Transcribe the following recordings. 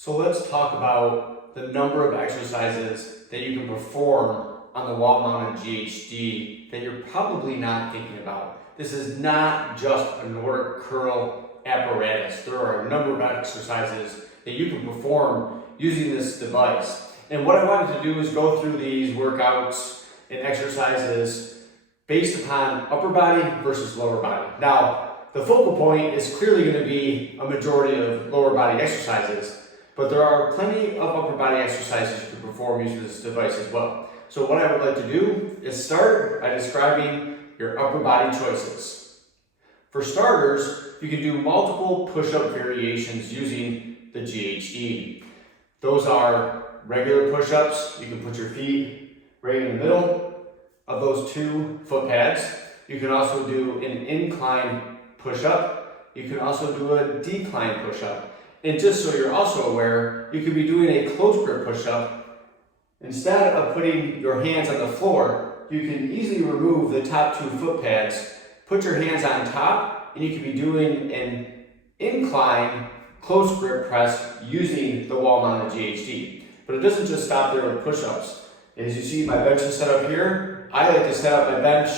So let's talk about the number of exercises that you can perform on the wall-mounted GHD that you're probably not thinking about. This is not just a Nordic curl apparatus. There are a number of exercises that you can perform using this device. And what I wanted to do is go through these workouts and exercises based upon upper body versus lower body. Now, the focal point is clearly going to be a majority of lower body exercises, but there are plenty of upper body exercises you can perform using this device as well. So what I would like to do is start by describing your upper body choices. For starters, you can do multiple push-up variations using the GHD. Those are regular push-ups. You can put your feet right in the middle of those two foot pads. You can also do an incline push-up. You can also do a decline push-up. And just so you're also aware, you could be doing a close grip push-up. Instead of putting your hands on the floor, you can easily remove the top two foot pads, put your hands on top, and you could be doing an incline close grip press using the wall-mounted GHD. But it doesn't just stop there with push-ups. As you see, my bench is set up here. I like to set up my bench,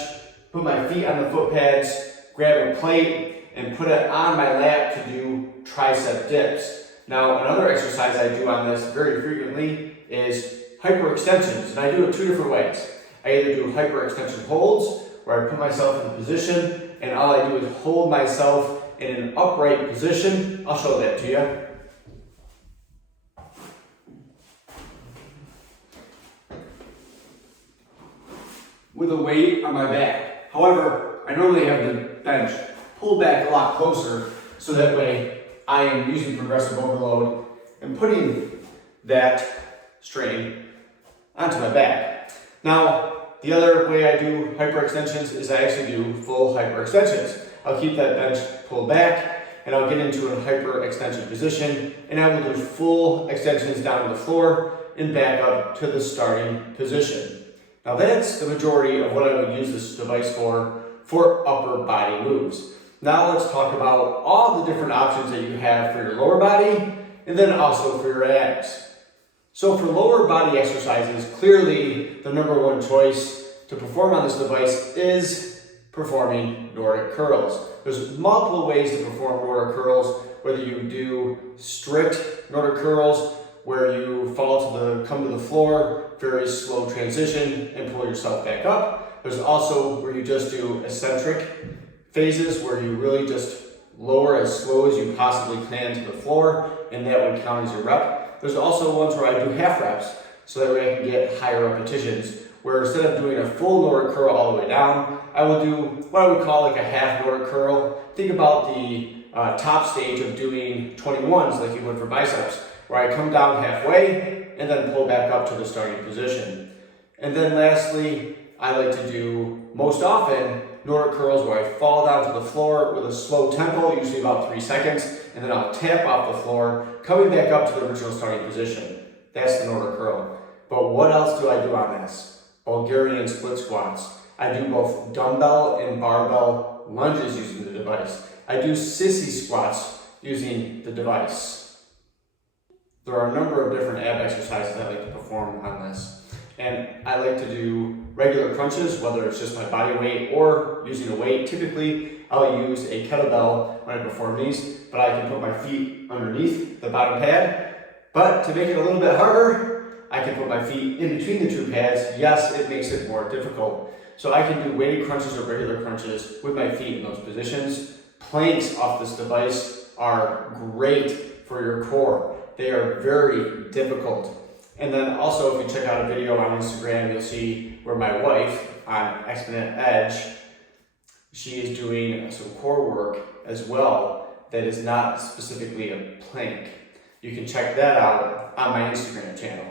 put my feet on the foot pads, grab a plate, and put it on my lap to do tricep dips. Now, another exercise I do on this very frequently is hyperextensions, and I do it two different ways. I either do hyperextension holds, where I put myself in a position, and all I do is hold myself in an upright position. I'll show that to you. With a weight on my back. However, I normally have the bench pulled back a lot closer, so that way I am using progressive overload and putting that strain onto my back. Now, the other way I do hyperextensions is I actually do full hyperextensions. I'll keep that bench pulled back and I'll get into a hyperextension position and I will do full extensions down to the floor and back up to the starting position. Now that's the majority of what I would use this device for upper body moves. Now let's talk about all the different options that you have for your lower body and then also for your abs. So for lower body exercises, clearly the number one choice to perform on this device is performing Nordic curls. There's multiple ways to perform Nordic curls, whether you do strict Nordic curls where you come to the floor, very slow transition and pull yourself back up. There's also where you just do eccentric phases where you really just lower as slow as you possibly can to the floor, and that would count as your rep. There's also ones where I do half reps, so that way I can get higher repetitions, where instead of doing a full Nordic curl all the way down, I will do what I would call like a half Nordic curl. Think about the top stage of doing 21s like you would for biceps, where I come down halfway and then pull back up to the starting position. And then lastly, I like to do most often Nordic curls where I fall down to the floor with a slow tempo, usually about 3 seconds, and then I'll tap off the floor, coming back up to the original starting position. That's the Nordic curl. But what else do I do on this? Bulgarian split squats. I do both dumbbell and barbell lunges using the device. I do sissy squats using the device. There are a number of different ab exercises I like to perform on this. And I like to do regular crunches, whether it's just my body weight or using a weight. Typically, I'll use a kettlebell when I perform these, but I can put my feet underneath the bottom pad. But to make it a little bit harder, I can put my feet in between the two pads. Yes, it makes it more difficult. So I can do weighted crunches or regular crunches with my feet in those positions. Planks off this device are great for your core. They are very difficult. And then also, if you check out a video on Instagram, you'll see where my wife on Exponent Edge, she is doing some core work as well that is not specifically a plank. You can check that out on my Instagram channel.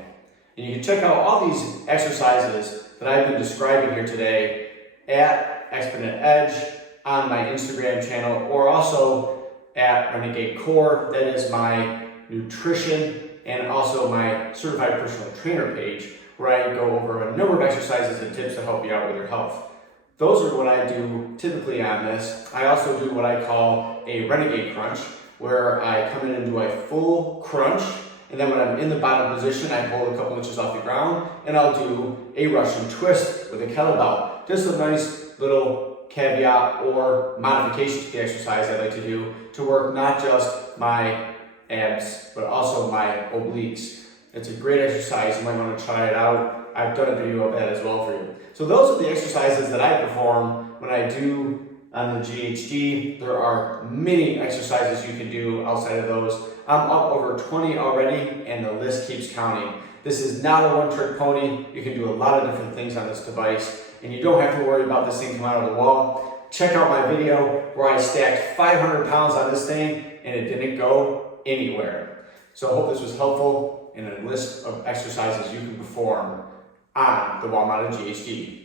And you can check out all these exercises that I've been describing here today at Exponent Edge on my Instagram channel, or also at Renegade Core. That is my nutrition and also my certified personal trainer page, where I go over a number of exercises and tips to help you out with your health. Those are what I do typically on this. I also do what I call a renegade crunch, where I come in and do a full crunch And then when I'm in the bottom position, I hold a couple inches off the ground, and I'll do a Russian twist with a kettlebell. Just a nice little caveat or modification to the exercise I like to do to work not just my abs, but also my obliques. It's a great exercise. You might want to try it out. I've done a video of that as well for you. So those are the exercises that I perform when I do on the GHD. There are many exercises you can do outside of those. I'm up over 20 already, and the list keeps counting. This is not a one-trick pony. You can do a lot of different things on this device, and you don't have to worry about this thing coming out of the wall. Check out my video where I stacked 500 pounds on this thing, and it didn't go anywhere. So I hope this was helpful in a list of exercises you can perform on the wall-mounted GHD.